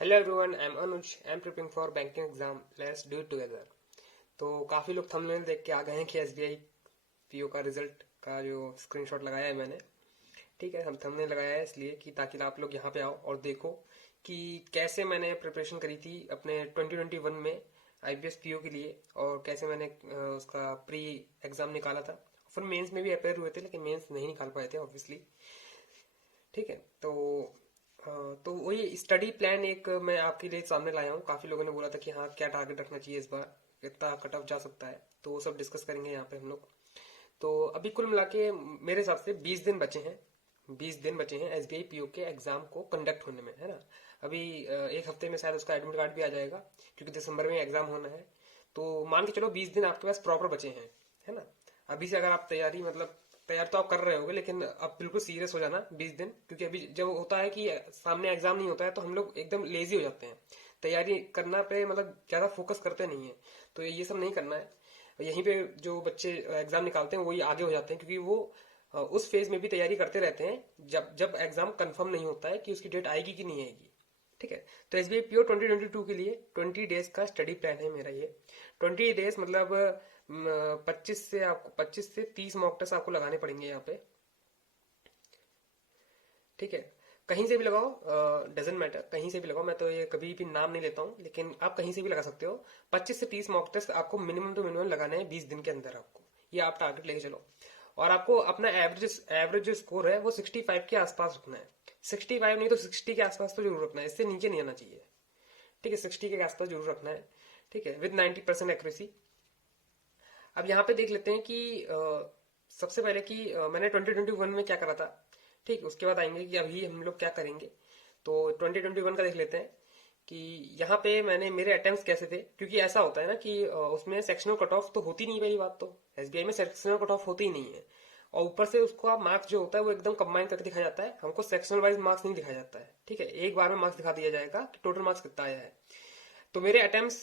Hello everyone, I am Anuj. I am preparing for banking exam. Let's do it together. तो काफी लोग thumbnail देख के आ गए हैं कि एसबीआई पीओ का रिजल्ट का जो स्क्रीनशॉट लगाया है मैंने। ठीक है, हम थंबनेल लगाया है इसलिए कि ताकि आप लोग यहाँ पे आओ और देखो कि कैसे मैंने प्रिपरेशन करी थी अपने 2021 में आईपीएस पीओ के लिए, और कैसे मैंने उसका प्री एग्जाम निकाला था। फिर मेंस में भी अपेयर हुए थे लेकिन मेंस नहीं निकाल पाए थे ऑब्वियसली। ठीक है, तो वही स्टडी प्लान एक मैं आपके लिए सामने लाया हूँ। काफी लोगों ने बोला था कि हाँ, क्या टारगेट रखना चाहिए इस बार, कितना कट ऑफ जा सकता है, तो वो सब डिस्कस करेंगे यहाँ पे हम लोग। तो अभी कुल मिला के मेरे हिसाब से 20 दिन बचे हैं। 20 दिन बचे हैं एसबीआई पीओ के एग्जाम को कंडक्ट होने में, है ना। अभी एक हफ्ते में शायद उसका एडमिट कार्ड भी आ जाएगा, क्योंकि दिसंबर में एग्जाम होना है। तो मान के चलो 20 दिन आपके पास प्रॉपर बचे हैं, है ना। अभी से अगर आप तैयारी, मतलब तैयार तो आप कर रहे होगे, लेकिन अब बिल्कुल सीरियस हो जाना 20 दिन, क्योंकि अभी जब होता है कि सामने एग्जाम नहीं होता है तो हम लोग एकदम लेजी हो जाते हैं। तैयारी करना पे मतलब ज्यादा फोकस करते नहीं है। तो ये सब नहीं करना है। यहीं पे जो बच्चे एग्जाम निकालते हैं वही आगे हो जाते हैं, क्योंकि वो उस फेज में भी तैयारी करते रहते हैं जब जब एग्जाम कंफर्म नहीं होता है कि उसकी डेट आएगी कि नहीं आएगी। ठीक है, तो एसबीआई पीओ 2022 के लिए 20 डेज का स्टडी प्लान है मेरा ये। 20 डेज मतलब 25 से 30 मॉक टेस्ट आपको लगाने पड़ेंगे यहाँ पे। ठीक है, कहीं से भी लगाओ, डजेंट मैटर, कहीं से भी लगाओ। मैं तो ये कभी भी नाम नहीं लेता हूँ, लेकिन आप कहीं से भी लगा सकते हो। 25 से 30 मॉक टेस्ट आपको मिनिमम टू मिनिमम लगाना है 20 दिन के अंदर आपको। ये आप टारगेट लेके चलो। और आपको अपना एवरेज जो स्कोर है वो 65 के आसपास रखना है। 65 नहीं तो 60 के आसपास तो जरूर रखना है, इससे नीचे नहीं आना चाहिए। ठीक है, 60 के आसपास जरूर रखना है। ठीक है, विद 90% एक्यूरेसी। अब यहाँ पे देख लेते हैं कि सबसे पहले कि मैंने 2021 में क्या करा था। ठीक, उसके बाद आएंगे कि अभी हम लोग क्या करेंगे। तो 2021 का देख लेते हैं कि यहाँ पे मैंने मेरे अटेम्प्ट्स कैसे थे, क्योंकि ऐसा होता है ना कि उसमें सेक्शनल कट ऑफ तो होती नहीं। पहली बात तो एसबीआई में सेक्शनल कट ऑफ होती ही नहीं है, और ऊपर से उसको आप मार्क्स जो होता है वो एकदम कंबाइन करके दिखाया जाता है। हमको सेक्शनल वाइज मार्क्स नहीं दिखाया जाता है। ठीक है, एक बार में मार्क्स दिखा दिया जाएगा कि टोटल मार्क्स कितना आया है। तो मेरे अटेम्प्ट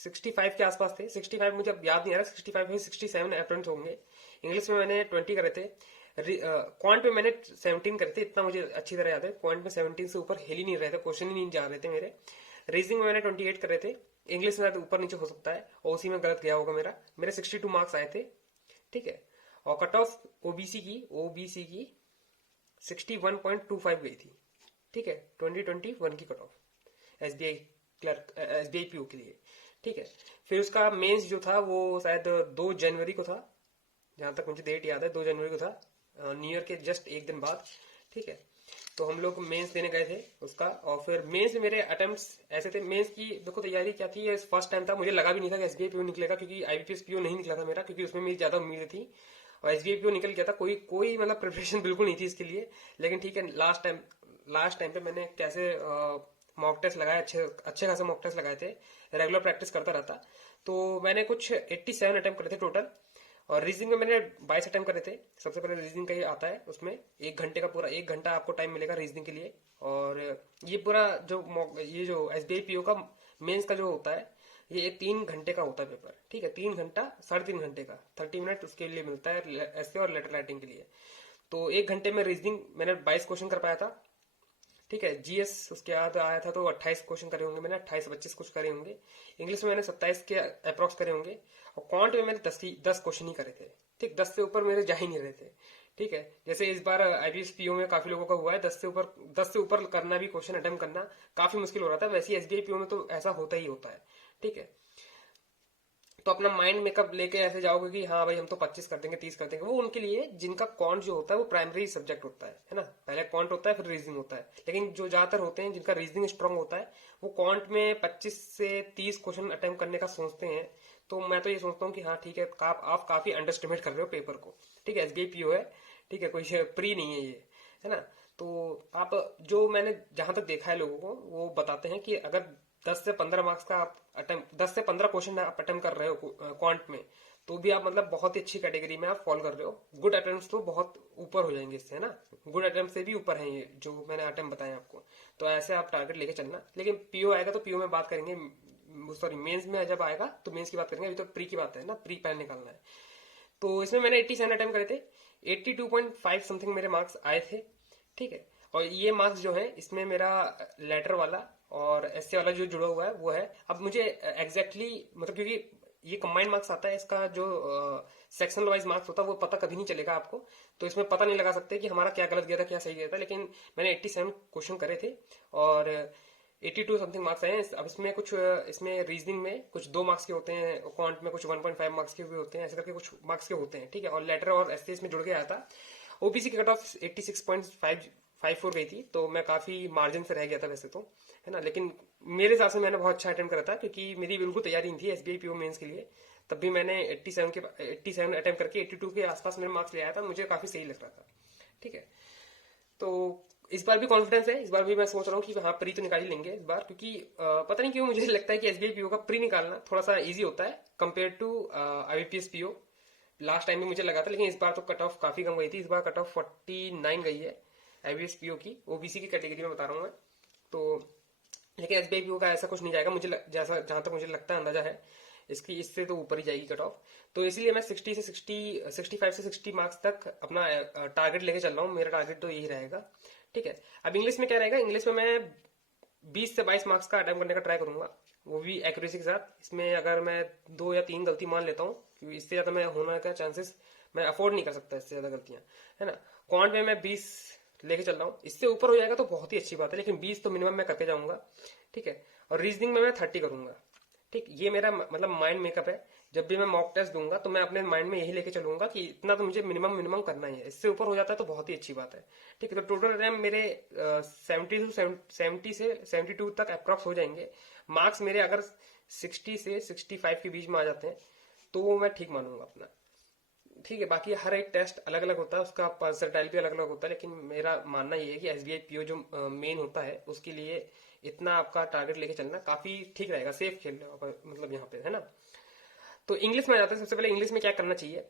65 के आसपास थे। 65 मुझे अब याद नहीं आ रहा, 65 में 67 अटेम्प्ट होंगे। इंग्लिश में मैंने 20 करे थे। क्वांट में मैंने 17 करे थे, इतना मुझे अच्छी तरह याद है। क्वांट में 17 से ऊपर हिल ही नहीं रहे थे, क्वेश्चन ही नहीं जा रहे थे मेरे। रीजनिंग में मैंने 28 करे थे। इंग्लिश में ऊपर नीचे हो सकता है, और उसी में गलत गया होगा मेरा। मेरे 62 मार्क्स आए थे। ठीक है, और कट ऑफ ओबीसी की 61.25 गई थी। ठीक है, 2021 की cut off SBI clerk, SBI PO के लिए। ठीक है, फिर उसका मेंस जो था वो शायद 2 जनवरी को था, जहां तक मुझे डेट याद है। 2 जनवरी को था, न्यू ईयर के जस्ट एक दिन बाद। ठीक है, तो हम लोग मेंस देने गए थे उसका। और फिर मेंस में मेरे अटेम्प्ट्स ऐसे थे। मेंस की देखो तैयारी क्या थी, फर्स्ट टाइम था, मुझे लगा भी नहीं था कि एसबीआई पीओ निकलेगा, क्योंकि आईबीपीएस पीओ नहीं निकला था मेरा, क्योंकि उसमें मेरी ज्यादा उम्मीद थी। और एसबीआई पीओ निकल गया था। कोई कोई मतलब प्रिपरेशन बिल्कुल नहीं थी इसके लिए। लेकिन ठीक है, लास्ट टाइम पे मैंने कैसे मॉक टेस्ट लगाए, अच्छे अच्छे खासे मॉक टेस्ट लगाए थे। रेगुलर प्रैक्टिस करता रहता। तो मैंने कुछ 87 अटेम्प्ट करे थे टोटल। और रीजनिंग में मैंने 22 अटेम्प्ट करे थे। सबसे पहले रीजनिंग का ही आता है, उसमें 1 घंटे का पूरा 1 घंटा आपको टाइम मिलेगा रीजनिंग के लिए। और ये पूरा ये जो एसबीआई पीओ का मेंस का जो होता है, ये 3 घंटे का होता है पेपर। ठीक है, 3 घंटा, 3.5 घंटे का 30 मिनट उसके लिए मिलता है, ऐसे और लेटर राइटिंग के लिए। तो 1 घंटे में रीजनिंग मैंने 22 क्वेश्चन कर पाया था। ठीक है, जीएस उसके बाद आया था तो 28 क्वेश्चन करे होंगे मैंने, 28 से 25 कुछ करे होंगे। इंग्लिश में मैंने 27 के अप्रोक्स करे होंगे। और क्वांट में मैंने 10 क्वेश्चन ही करे थे। ठीक, 10 से ऊपर मेरे जा ही नहीं रहे थे। ठीक है, जैसे इस बार आईबीएस पीओ में काफी लोगों का हुआ है, 10 से ऊपर करना भी, क्वेश्चन अटेम्प्ट करना काफी मुश्किल हो रहा था। वैसे एसबीआई पीओ में तो ऐसा होता ही होता है। ठीक है, तो अपना माइंड मेकअप लेके ऐसे जाओगे कि हाँ भाई हम तो 25 कर देंगे, 30 कर देंगे। वो उनके लिए जिनका कॉन्ट जो होता है वो प्राइमरी सब्जेक्ट होता है ना। पहले कॉन्ट होता है, फिर रीजनिंग होता है। लेकिन जो ज्यादातर होते हैं जिनका रीजनिंग स्ट्रांग होता है, वो कॉन्ट में 25 से 30 क्वेश्चन अटेम्प्ट करने का सोचते हैं। तो मैं तो ये सोचता हूँ कि हाँ ठीक है, आप काफी अंडरस्टिमेट कर रहे हो पेपर को। ठीक है, एसबीआई पीओ है। ठीक है, कोई प्री नहीं है ये, है ना। तो आप, जो मैंने जहां तक देखा है लोगों को, वो बताते हैं कि अगर 10 से 15 मार्क्स का आप अटेम्प्ट, 10 से 15 क्वेश्चन आप अटेम्प्ट कर रहे हो क्वांट में, तो भी आप मतलब बहुत ही अच्छी कैटेगरी में आप फॉल कर रहे हो। गुड अटेम्प्ट तो बहुत ऊपर हो जाएंगे इससे, है ना। गुड अटेम्प्ट से भी ऊपर है ये जो मैंने अटेम्प्ट बताए आपको। तो ऐसे आप टारगेट लेके चलना। लेकिन पीओ आएगा तो पीओ में बात करेंगे, सॉरी मेंस में जब आएगा तो मेंस की बात करेंगे। अभी तो प्री की बात है ना, प्री पैन निकालना है। तो इसमें मैंने 87 अटेम्प्ट करे थे। 82.5 समथिंग मेरे मार्क्स आए थे। ठीक है, और ये मार्क्स जो है इसमें मेरा लेटर वाला और एसए वाला जो जुड़ा हुआ है वो है। अब मुझे मतलब क्योंकि ये कंबाइंड मार्क्स आता है, इसका जो सेक्शनल वाइज मार्क्स होता है वो पता कभी नहीं चलेगा आपको, तो इसमें पता नहीं लगा सकते कि हमारा क्या गलत गया था क्या सही गया था। लेकिन मैंने 87 क्वेश्चन करे थे और 82 समथिंग मार्क्स आए हैं। अब इसमें कुछ इसमें रीजनिंग में कुछ 2 मार्क्स के होते हैं, क्वांट में कुछ 1.5 मार्क्स के भी होते हैं, ऐसे करके कुछ मार्क्स के होते हैं, ठीक है। और लेटर और एसए इसमें जुड़ के आया था। ओबीसी की कट ऑफ 86.54 गई थी, तो मैं काफी मार्जिन से रह गया था वैसे तो, है ना। लेकिन मेरे हिसाब से मैंने बहुत अच्छा अटेम्प्ट करा था, क्योंकि मेरी बिल्कुल तैयारी नहीं थी एसबीआई पीओ मेंस के लिए। तब भी मैंने 87 अटेम्प्ट करके 82 के आसपास मेरे मार्क्स ले आया था, मुझे काफी सही लग रहा था, ठीक है। तो इस बार भी कॉन्फिडेंस है, इस बार भी मैं सोच रहा हूँ कि हाँ प्री तो निकाल ही लेंगे इस बार, क्योंकि पता नहीं क्यों मुझे लगता है कि एसबीआई पीओ का प्री निकालना थोड़ा सा इजी होता है compare to IBPS PO. Last time भी मुझे लगा था, लेकिन इस बार तो कट ऑफ काफी कम गई थी। इस बार कट ऑफ 49 गई है आईबीएस पीओ की, ओबीसी की कैटेगरी में बता रहा हूँ मैं तो। लेकिन एसबीआई पीओ का ऐसा कुछ नहीं जाएगा, जैसा जहां तक मुझे लगता है, अंदाजा है इसकी, इससे तो ऊपर ही जाएगी कट ऑफ। तो इसीलिए मैं 65 से 60 मार्क्स तक अपना टारगेट लेके चल रहा हूँ। मेरा टारगेट तो यही रहेगा, ठीक है। अब इंग्लिश में क्या रहेगा, इंग्लिश में मैं 20 से 22 मार्क्स का अटेम्प्ट करने का ट्राई करूंगा, वो भी एक्यूरेसी के साथ। इसमें अगर मैं 2 या 3 गलती मान लेता हूँ, क्योंकि इससे ज्यादा मैं होने का चांसेस मैं अफोर्ड नहीं कर सकता, इससे ज्यादा गलतियां, है ना। क्वांट में मैं 20 लेके चल रहा हूँ, इससे ऊपर हो जाएगा तो बहुत ही अच्छी बात है, लेकिन 20 तो मिनिमम मैं करके जाऊंगा, ठीक है। और रीजनिंग में मैं 30 करूंगा, ठीक। ये मेरा मतलब माइंड मेकअप है। जब भी मैं मॉक टेस्ट दूंगा तो मैं अपने माइंड में यही लेके चलूंगा कि इतना तो मुझे मिनिमम मिनिमम करना ही है, इससे ऊपर हो जाता है तो बहुत ही अच्छी बात है, ठीक है। तो टोटल रैम मेरे 70 से 72 तक अप्रॉक्स हो जाएंगे। मार्क्स मेरे अगर 60 से 65 के बीच में आ जाते हैं तो वो मैं ठीक मानूंगा अपना, ठीक है। बाकी हर एक टेस्ट अलग अलग होता है, उसका परसेंटाइल भी अलग अलग होता है, लेकिन मेरा मानना ये है कि एसबीआई पीओ जो मेन होता है उसके लिए इतना आपका टारगेट लेके चलना काफी ठीक रहेगा, सेफ खेल रहे हो आप, मतलब यहाँ पे, है ना। तो इंग्लिश में आ जाते हैं। सबसे पहले इंग्लिश में क्या करना चाहिए,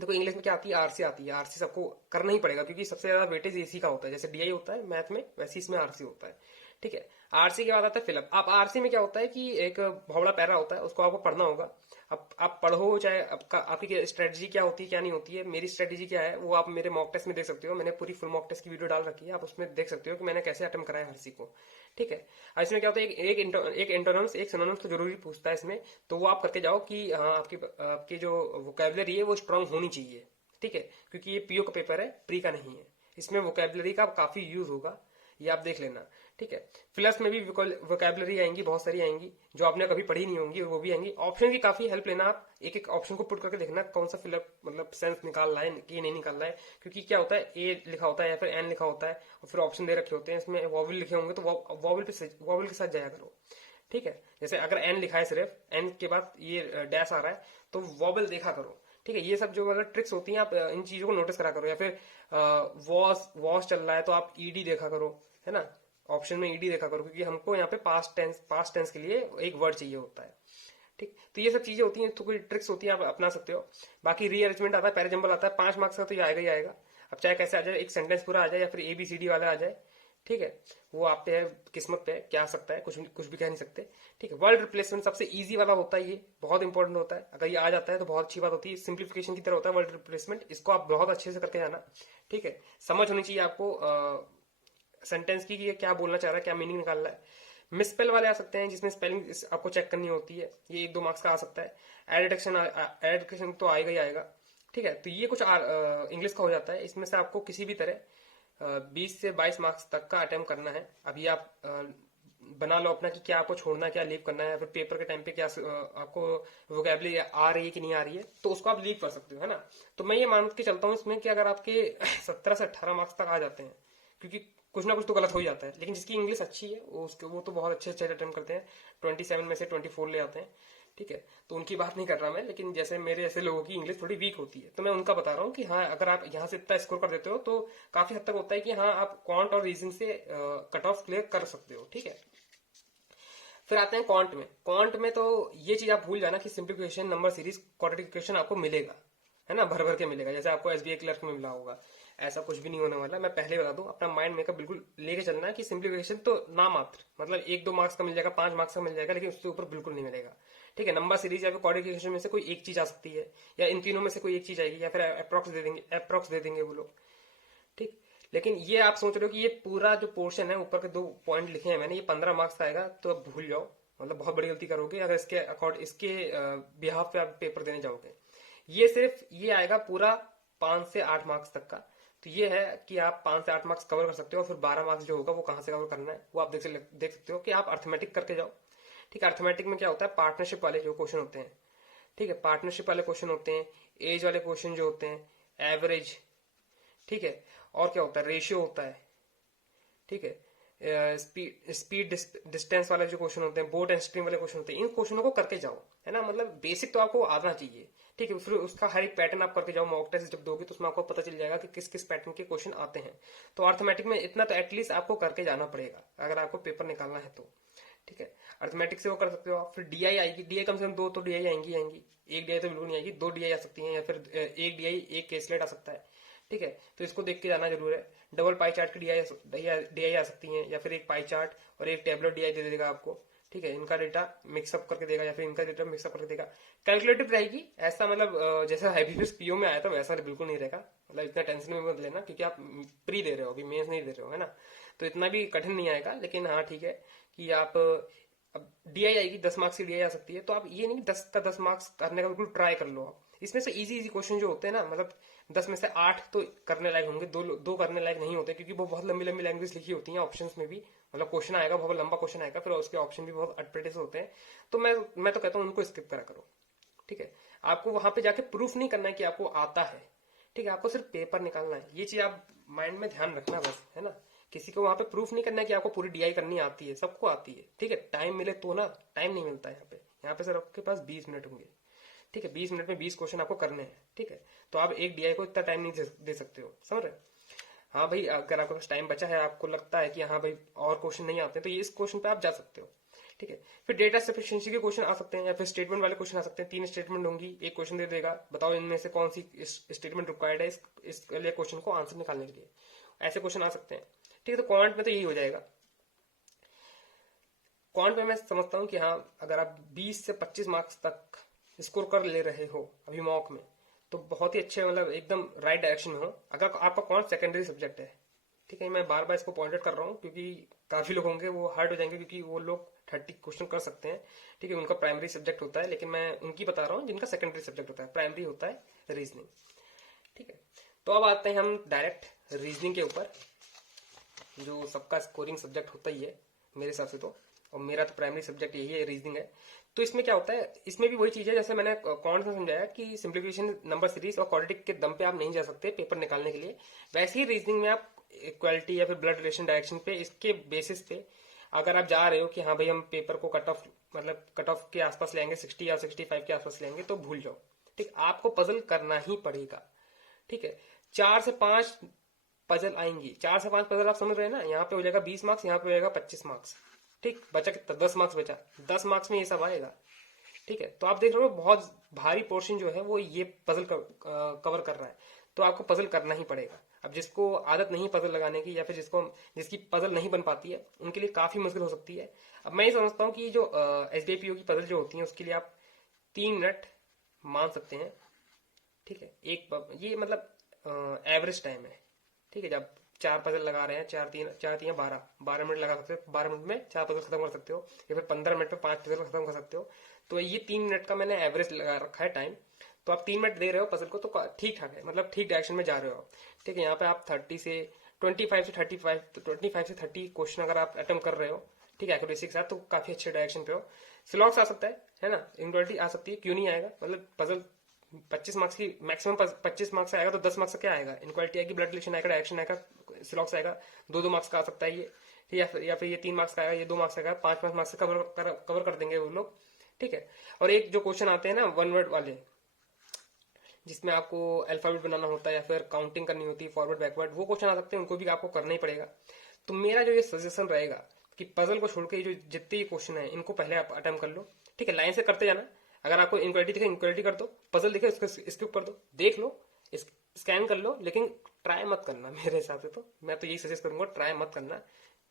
देखो इंग्लिश में क्या आती है, आरसी आती है। आरसी सबको करना ही पड़ेगा, क्योंकि सबसे ज्यादा वेटेज एसी का होता है, जैसे डीआई होता है मैथ में, वैसे इसमें आरसी होता है, ठीक है। आरसी के बाद आता है फिलअप। आप आरसी में क्या होता है कि एक बहुत बड़ा पैरा होता है, उसको आपको पढ़ना होगा। अब आप पढ़ो, चाहे आपकी स्ट्रेटजी क्या होती है क्या नहीं होती है। मेरी स्ट्रेटजी क्या है वो आप मेरे मॉक टेस्ट में देख सकते हो, मैंने पूरी फुल मॉक टेस्ट की वीडियो डाल रखी है, आप उसमें देख सकते हो कि मैंने कैसे अटेम्प्ट कराया आरसी को, ठीक है। अब इसमें क्या होता है, एक एंटोनिम्स एक सिनोनिम्स तो जरूरी पूछता है इसमें, तो वो आप करके जाओ कि हाँ आपकी जो वोकैबुलरी है वो स्ट्रांग होनी चाहिए, ठीक है। क्योंकि ये पीओ का पेपर है, प्री का नहीं है। इसमें वोकैबुलरी का काफी यूज होगा, ये आप देख लेना, ठीक है। प्लस में भी वोकैबुलरी आएंगी, बहुत सारी आएंगी जो आपने कभी पढ़ी नहीं होंगी, वो भी आएंगी। ऑप्शन की काफी हेल्प लेना, आप एक एक ऑप्शन को पुट करके देखना कौन सा फिलअप मतलब सेंस निकाल रहा है कि नहीं निकाल रहा है। क्योंकि क्या होता है, ए लिखा होता है या फिर एन लिखा होता है और फिर ऑप्शन दे रखे होते हैं, इसमें वॉवल लिखे होंगे तो वॉवल के साथ जाया करो, ठीक है। जैसे अगर एन लिखा है, सिर्फ एन के बाद ये डैश आ रहा है तो वॉवल देखा करो, ठीक है। ये सब जो अगर ट्रिक्स होती हैं आप इन चीजों को नोटिस करा करो। या फिर वॉश चल रहा है तो आप ईडी देखा करो, है ना। ऑप्शन में ईडी देखा करो, क्योंकि हमको यहाँ पे पास्ट टेंस के लिए एक वर्ड चाहिए होता है, ठीक। तो ये सब चीजें होती हैं, तो कोई ट्रिक्स होती है, आप अपना सकते हो। बाकी रीअरेंजमेंट आता है, पैराजम्बल आता है, 5 मार्क्स का तो ये आएगा ही आएगा। अब चाहे कैसे आ जाए, एक सेंटेंस पूरा आ जाए या फिर एबीसीडी वाला आ जाए, ठीक है। वो आप पे है, किस्मत पे है, क्या आ सकता है, कुछ भी कह नहीं सकते, ठीक है। वर्ड रिप्लेसमेंट सबसे इजी वाला होता है, ये बहुत इंपॉर्टेंट होता है। अगर ये आ जाता है तो बहुत अच्छी बात होती है, सिंप्लीफिकेशन की तरह होता है वर्ड रिप्लेसमेंट। इसको आप बहुत अच्छे से करके जाना, ठीक है। समझ होनी चाहिए आपको सेंटेंस की कि ये क्या बोलना चाह रहा है, क्या मीनिंग निकाल रहा है। मिसस्पेल वाले आ सकते हैं, जिसमें स्पेलिंग आपको चेक करनी होती है, ये 1-2 मार्क्स का आ सकता है। एडिक्शन तो आएगा ही आएगा, ठीक है। तो ये कुछ इंग्लिश का हो जाता है। इसमें से आपको किसी भी तरह 20 से 22 मार्क्स तक का अटेम्प्ट करना है। अभी आप बना लो अपना कि क्या आपको छोड़ना है, क्या लीव करना है, फिर पेपर के टाइम पे क्या आपको वोकैबुलरी आ रही है कि नहीं आ रही है, तो उसको आप लीव कर सकते हो, है ना। तो मैं ये मान के चलता हूँ इसमें कि अगर आपके 17 से 18 मार्क्स तक आ जाते हैं, क्योंकि कुछ ना कुछ तो गलत हो ही जाता है, लेकिन जिसकी इंग्लिश अच्छी है वो तो बहुत अच्छे अच्छे अटेम्प्ट करते हैं, 27 में से 24 ले आते हैं, ठीक है। तो उनकी बात नहीं कर रहा मैं, लेकिन जैसे मेरे ऐसे लोगों की इंग्लिश थोड़ी वीक होती है, तो मैं उनका बता रहा हूँ कि हाँ अगर आप यहाँ से इतना स्कोर कर देते हो तो काफी हद तक होता है कि हाँ आप क्वांट और रीजनिंग से कट ऑफ क्लियर कर सकते हो, ठीक है। फिर आते हैं क्वांट में। क्वांट में तो ये चीज आप भूल जाना कि simplification, number series, quadratic equation आपको मिलेगा, है ना, भर भर के मिलेगा, जैसे आपको एसबीआई क्लर्क में मिला होगा। ऐसा कुछ भी नहीं होने वाला, मैं पहले बता दूं। अपना माइंड मेकअप बिल्कुल लेके चलना है कि सिंप्लीफिकेशन तो ना मात्र मतलब 1-2 मार्क्स का मिल जाएगा, 5 मार्क्स का मिल जाएगा, लेकिन उससे ऊपर बिल्कुल नहीं मिलेगा, ठीक है। नंबर सीरीज या फिर क्वाड्रेटिक में से कोई एक चीज आ सकती है, या इन तीनों में से कोई एक चीज आएगी, या फिर अप्रॉक्स दे देंगे वो लोग, ठीक। लेकिन ये आप सोच रहे हो कि ये पूरा जो पोर्शन है, ऊपर के 2 पॉइंट लिखे हैं मैंने, ये 15 मार्क्स का आएगा, तो अब भूल जाओ। मतलब बहुत बड़ी गलती करोगे अगर इसके बिहाफ पे आप पेपर देने जाओगे। ये सिर्फ ये आएगा पूरा 5 से 8 मार्क्स तक का। तो ये है कि आप 5 से 8 मार्क्स कवर कर सकते हो, और फिर 12 मार्क्स जो होगा वो कहाँ से कवर करना है वो आप देख सकते हो कि आप अर्थमेटिक करके जाओ। ठीक है, अर्थमेटिक में क्या होता है, पार्टनरशिप वाले जो क्वेश्चन होते हैं, ठीक है, पार्टनरशिप वाले क्वेश्चन होते हैं, एज वाले क्वेश्चन जो होते हैं, एवरेज, ठीक है, और क्या होता है, रेशियो होता है, ठीक है, स्पीड डिस्टेंस वाले जो क्वेश्चन होते हैं, बोट एंड स्ट्रीम वाले क्वेश्चन होते हैं, इन क्वेश्चनों को करके जाओ, है ना। मतलब बेसिक तो आपको आना चाहिए, ठीक है। फिर उसका हर एक पैटर्न आप करके जाओ, मॉक टेस्ट जब दोगे तो उसमें आपको पता चल जाएगा कि किस किस पैटर्न के क्वेश्चन आते हैं। तो अर्थमेटिक में इतना तो एटलीस्ट आपको करके जाना पड़ेगा अगर आपको पेपर निकालना है तो, ठीक है। अर्थमेटिक से वो कर सकते हो आप। फिर डीआई आएगी, डीआई कम से कम 2 तो डीआई आएंगी, एक डीआई तो बिल्कुल नहीं आएगी, 2 डीआई आ सकती है, या फिर एक डीआई एक केसलेट आ सकता है, ठीक है। तो इसको देख के जाना जरूर है। डबल पाई चार्ट की डीआई आ सकती है, या फिर एक पाई चार्ट और एक टेबलर डीआई दे देगा आपको, ठीक है। इनका डेटा मिक्सअप करके देगा, या फिर इनका डेटा मिक्सअप करके देगा। कैलकुलेटिव रहेगी, ऐसा मतलब जैसा हाइबीपीएस पीओ में आया था वैसा बिल्कुल नहीं रहेगा। मतलब इतना टेंशन में मत लेना, क्योंकि आप प्री दे रहे हो, अभी मेंस नहीं दे रहे हो, है ना। तो इतना भी कठिन नहीं आएगा, लेकिन हाँ ठीक है कि आप अब डीआई आएगी, 10 मार्क्स की डीआई आ सकती है, तो आप ये नहीं 10 का 10 मार्क्स करने का बिल्कुल ट्राई कर लो आप। इसमें से इजी इजी क्वेश्चन जो होते हैं ना, मतलब 10 में से 8 तो करने लायक होंगे, दो करने लायक नहीं होते, क्योंकि वो बहुत लंबी लंबी लैंग्वेज लिखी होती है ऑप्शंस में भी। मतलब क्वेश्चन आएगा, बहुत लंबा क्वेश्चन आएगा, फिर उसके ऑप्शन भी बहुत अटपटे से होते हैं। तो मैं तो कहता हूँ उनको स्किप करा करो, ठीक है। आपको वहां पे जाके प्रूफ नहीं करना है कि आपको आता है, ठीक है। आपको सिर्फ पेपर निकालना है, ये चीज आप माइंड में ध्यान रखना बस, है ना। किसी को वहां पे प्रूफ नहीं करना है कि आपको पूरी डीआई करनी आती है, सबको आती है, ठीक है। टाइम मिले तो ना, टाइम नहीं मिलता है यहाँ पे सिर्फ आपके पास 20 मिनट होंगे, ठीक है। 20 मिनट में 20 क्वेश्चन आपको करने हैं, ठीक है। तो आप एक डीआई को इतना टाइम नहीं दे सकते हो, समझ रहे। हाँ भाई, अगर आपके पास टाइम बचा है, आपको लगता है कि हाँ भाई और क्वेश्चन नहीं आते, तो ये इस क्वेश्चन पे आप जा सकते हो, ठीक है। फिर डेटा सफिशिएंसी के क्वेश्चन आ सकते हैं, या फिर स्टेटमेंट वाले क्वेश्चन आ सकते हैं। 3 स्टेटमेंट होंगी, एक क्वेश्चन दे देगा, बताओ इनमें से कौन सी स्टेटमेंट रिक्वायर्ड है इस क्वेश्चन को आंसर निकालने के लिए। ऐसे क्वेश्चन आ सकते हैं, ठीक है। तो क्वांट में तो यही हो जाएगा। क्वांट में मैं समझता हूँ कि हाँ, अगर आप 20 से 25 मार्क्स तक स्कोर कर ले रहे हो अभी मॉक में, तो बहुत ही अच्छे, मतलब एकदम राइट डायरेक्शन में हो। अगर आपका क्वांट सेकेंडरी सब्जेक्ट है, ठीक है, मैं बार बार इसको पॉइंट आउट कर रहा हूँ क्योंकि काफी लोग होंगे वो हार्ड हो जाएंगे, क्योंकि वो लोग 30 क्वेश्चन कर सकते हैं, ठीक है, उनका प्राइमरी सब्जेक्ट होता है। लेकिन मैं उनकी बता रहा हूँ जिनका सेकेंडरी सब्जेक्ट होता है, प्राइमरी होता है रीजनिंग, ठीक है। तो अब आते हैं हम डायरेक्ट रीजनिंग के ऊपर, जो सबका स्कोरिंग सब्जेक्ट होता ही है मेरे हिसाब से तो, और मेरा तो प्राइमरी सब्जेक्ट यही है, रीजनिंग है। तो इसमें क्या होता है, इसमें भी वही चीज है जैसे मैंने कौन सा समझाया कि सिंप्लीफिकेशन, नंबर सीरीज और क्वाड्रेटिक के दम पे आप नहीं जा सकते पेपर निकालने के लिए, वैसे ही रीजनिंग में आप इक्वालिटी या फिर ब्लड रिलेशन डायरेक्शन पे, इसके बेसिस पे अगर आप जा रहे हो कि हाँ भाई हम पेपर को कट ऑफ, मतलब कट ऑफ के आसपास लेंगे, 60 या 65 के आसपास लेंगे, तो भूल जाओ, ठीक। आपको पजल करना ही पड़ेगा, ठीक है। 4 से 5 पजल आएंगी, 4 से 5 पजल आप समझ रहे हैं ना। यहाँ पे हो जाएगा 20 मार्क्स, यहाँ पे हो जाएगा 25 मार्क्स, ठीक। बचा कितना, 10 मार्क्स बचा, 10 मार्क्स में ये सब आएगा, ठीक है। तो आप देख रहे हो बहुत भारी पोर्शन जो है वो ये पजल कवर कर रहा है, तो आपको पजल करना ही पड़ेगा। अब जिसको आदत नहीं पजल लगाने की, या फिर जिसकी पजल नहीं बन पाती है, उनके लिए काफी मुश्किल हो सकती है। अब मैं ये समझता हूँ कि जो एसडीपीओ की पजल जो होती है उसके लिए आप 3 मिनट मान सकते हैं, ठीक है। ये मतलब एवरेज टाइम है, ठीक है। जब 4 पजल लगा रहे हैं, 4 3 12 मिनट लगा सकते हो, 12 मिनट में 4 पजल खत्म कर सकते हो, या फिर 15 मिनट में 5 पजल खत्म कर सकते हो। तो ये 3 मिनट का मैंने एवरेज लगा रखा है टाइम। तो आप 3 मिनट दे रहे हो पजल को, तो ठीक ठाक है, मतलब ठीक डायरेक्शन में जा रहे हो, ठीक है। यहाँ पे आप 25 से 30 क्वेश्चन अगर आप अटेम्प्ट कर रहे हो, ठीक है, एक्यूरेसी के साथ, तो काफी अच्छे डायरेक्शन पे हो। स्लॉग्स आ सकता है ना, इनक्वालिटी आ सकती है, क्यों नहीं आएगा। मतलब पजल 25 मार्क्स की मैक्सिमम 25 मार्क्स आएगा, तो 10 मार्क्स का क्या आएगा, इनक्वालिटी आएगी, ब्लड रिलेशन आएगा, डायरेक्शन आएगा, स्लॉग्स आएगा। 2 मार्क्स का आ सकता है ये, या फिर ये 3 मार्क्स का आएगा, ये 2 मार्क्स आएगा, 5 मार्क्स से कवर कर देंगे वो लोग, ठीक है। और एक जो क्वेश्चन आते हैं ना 1 वर्ड वाले, जिसमें आपको अल्फाबेट बनाना होता है या फिर काउंटिंग करनी होती है फॉरवर्ड बैकवर्ड, वो क्वेश्चन आ सकते हैं, उनको भी आपको करना ही पड़ेगा। तो मेरा जो ये सजेशन रहेगा कि पजल को छोड़ के जो जितने क्वेश्चन है इनको पहले आप अटेम्प्ट कर लो, ठीक है, लाइन से करते जाना। अगर आपको इनक्वालिटी दिखे, इनक्वालिटी कर दो, पजल दिखे उसको स्किप कर दो, देख लो, स्कैन कर लो, लेकिन ट्राई मत करना। मेरे हिसाब से तो मैं तो यही सजेस्ट करूंगा, ट्राई मत करना।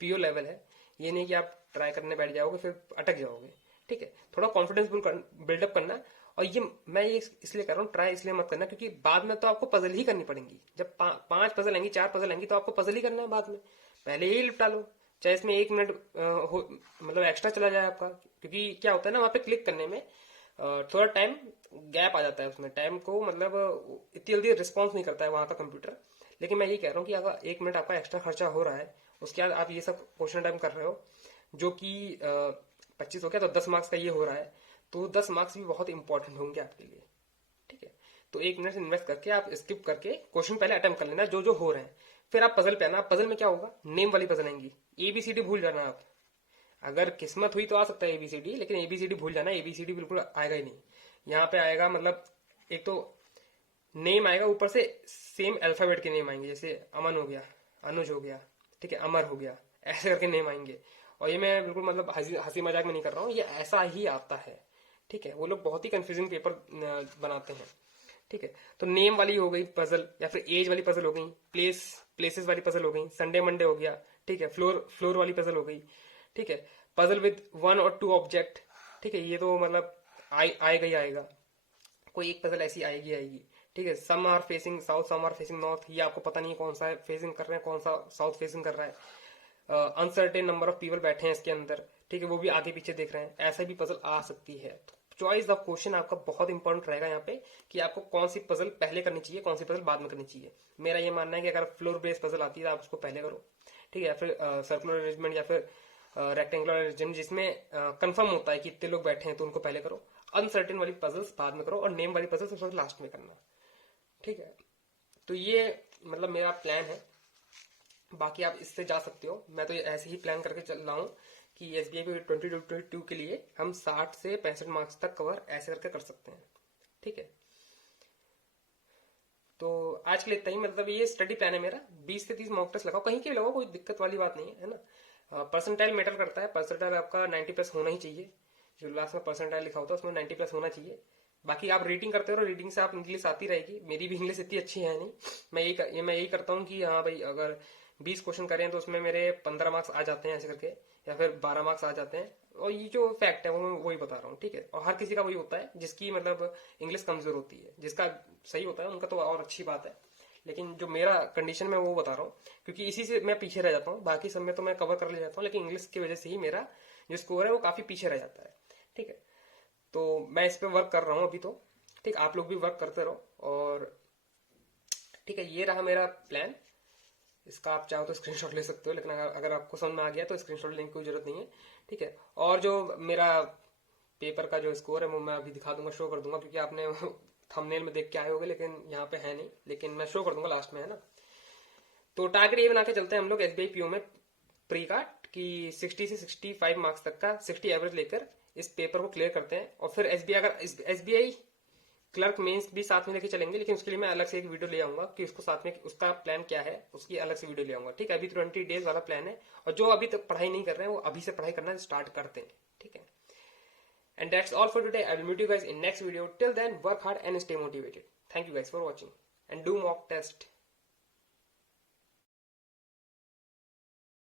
पीओ लेवल है, ये नहीं कि आप ट्राई करने बैठ जाओगे फिर अटक जाओगे, ठीक है। थोड़ा कॉन्फिडेंस बिल्डअप करना, और ये मैं ये इसलिए कर रहा हूँ, ट्राई इसलिए मत करना क्योंकि बाद में तो आपको पजल ही करनी पड़ेंगी। जब 5 पजल आएंगी, 4 पजल आएंगी, तो आपको पजल ही करना है बाद में। पहले यही निपटा लो, चाहे इसमें 1 मिनट मतलब एक्स्ट्रा चला जाए आपका, क्योंकि क्या होता है ना, वहां पे क्लिक करने में थोड़ा टाइम गैप आ जाता है, उसमें टाइम को मतलब इतनी जल्दी रिस्पॉन्स नहीं करता है वहां का कंप्यूटर। लेकिन मैं ये कह रहा हूँ कि अगर 1 मिनट आपका एक्स्ट्रा खर्चा हो रहा है, उसके बाद आप ये सब क्वेश्चन टाइम कर रहे हो, जो कि 25 हो गया तो 10 मार्क्स का ये हो रहा है, तो 10 मार्क्स भी बहुत इंपॉर्टेंट होंगे आपके लिए। ठीक है, तो 1 मिनट इन्वेस्ट करके आप स्किप करके क्वेश्चन पहले अटेम्प्ट कर लेना जो जो हो रहे हैं, फिर आप पजल पे आना। पजल में क्या होगा, नेम वाली पजल आएंगी, एबीसीडी भूल जाना आप। अगर किस्मत हुई तो आ सकता है एबीसीडी, लेकिन एबीसीडी भूल जाना, एबीसीडी बिल्कुल आएगा ही नहीं। यहाँ पे आएगा मतलब एक तो नेम आएगा, ऊपर से सेम अल्फाबेट के नेम आएंगे, जैसे अमन हो गया, अनुज हो गया, ठीक है, अमर हो गया, ऐसे करके नेम आएंगे। और ये मैं बिल्कुल मतलब हंसी मजाक में नहीं कर रहा हूँ, ये ऐसा ही आता है। ठीक है, वो लोग बहुत ही कंफ्यूजिंग पेपर बनाते हैं। ठीक है, तो नेम वाली हो गई पजल, या फिर एज वाली पजल हो गई, प्लेसेस वाली पजल हो गई, संडे मंडे हो गया। ठीक है, फ्लोर वाली पजल हो गई। ठीक है, पजल विद 1 और 2 ऑब्जेक्ट। ठीक है, ये तो मतलब आएगा ही आएगा, कोई एक पजल ऐसी आएगी। ठीक है, some are facing south, some are facing north, ये आपको पता नहीं कौन सा फेसिंग कर रहे हैं, कौन सा साउथ फेसिंग कर रहा है। अनसर्टेन नंबर ऑफ पीपल बैठे हैं इसके अंदर, ठीक है, वो भी आगे पीछे देख रहे हैं, ऐसा भी पजल आ सकती है। तो चॉइस ऑफ क्वेश्चन आपका बहुत इंपॉर्टेंट रहेगा यहाँ पे, कि आपको कौन सी पजल पहले करनी चाहिए, कौन सी पजल बाद में करनी चाहिए। मेरा ये मानना है कि अगर फ्लोर बेस्ड पजल आती है तो आप उसको पहले करो। ठीक है, या फिर सर्कुलर अरेंजमेंट या फिर रेक्टेंगुलर अरेंजमेंट, जिसमें कंफर्म होता है कि इतने लोग बैठे हैं, तो उनको पहले करो। अनसर्टेन वाली पजल्स बाद में करो, और नेम वाली पजल्स सबसे लास्ट में करना। ठीक है, तो ये मतलब मेरा प्लान है। बाकी आप इससे जा सकते हो, मैं तो ऐसे ही प्लान करके चल रहा हूँ कि एसबीआई पे 2022 के लिए हम 60 से 65 मार्क्स तक कवर ऐसे करके कर सकते हैं। ठीक है, तो आज के लिए इतना ही। मतलब ये स्टडी प्लान है मेरा, 20 से 30 मॉक टेस्ट लगाओ, कहीं के भी लगाओ, कोई दिक्कत वाली बात नहीं है ना। परसेंटाइल मैटर करता है, परसेंटाइल आपका 90+ होना ही चाहिए, जो लास्ट में परसेंटाइल लिखा होता है उसमें 90+ होना चाहिए। बाकी आप रीडिंग करते रहो, रीडिंग से आप इंग्लिश आती रहेगी। मेरी भी इंग्लिश इतनी अच्छी है नहीं, मैं यही करता हूँ कि हाँ भाई, अगर 20 क्वेश्चन करें तो उसमें मेरे 15 मार्क्स आ जाते हैं ऐसे करके, या फिर 12 मार्क्स आ जाते हैं। और ये जो फैक्ट है वो मैं वही बता रहा हूँ। ठीक है, और हर किसी का वही होता है जिसकी मतलब इंग्लिश कमजोर होती है, जिसका सही होता है उनका तो और अच्छी बात है। लेकिन जो मेरा कंडीशन में वो बता रहा हूँ, क्योंकि इसी से मैं पीछे रह जाता हूँ। बाकी सब में तो मैं कवर कर ले जाता हूँ, लेकिन इंग्लिश की वजह से ही मेरा जो स्कोर है वो काफी पीछे रह जाता है। ठीक है, तो मैं इस पे वर्क कर रहा हूँ अभी तो। ठीक, आप लोग भी वर्क करते रहो। और ठीक है, ये रहा मेरा प्लान। इसका आप चाहो तो स्क्रीनशॉट ले सकते हो, लेकिन अगर आपको समझ में आ गया तो स्क्रीनशॉट लेने की कोई जरूरत नहीं है। ठीक है, और जो मेरा पेपर का जो स्कोर है वो मैं अभी दिखा दूंगा, शो कर दूंगा, क्योंकि आपने थंबनेल में देख के आए होगे, लेकिन यहाँ पे है नहीं, लेकिन मैं शो कर दूंगा लास्ट में, है ना। तो टारगेट ये बना के चलते हैं हम लोग एसबीआई पीओ में प्री का, कि 60 से 65 मार्क्स तक का 60 एवरेज लेकर इस पेपर को क्लियर करते हैं। और फिर एसबीआई, अगर एसबीआई क्लर्क मेंस भी साथ में लेके चलेंगे, लेकिन उसके लिए मैं अलग से एक वीडियो ले आऊंगा कि उसको साथ में उसका प्लान क्या है, उसकी अलग से वीडियो ले आऊंगा। ठीक है, अभी 20 डेज वाला प्लान है, और जो अभी तक पढ़ाई नहीं कर रहे हैं वो अभी से पढ़ाई करना स्टार्ट करते हैं। ठीक है, and that's all for today. I will meet you guys in next video. Till then, work hard and stay motivated. Thank you guys for watching, and do mock test.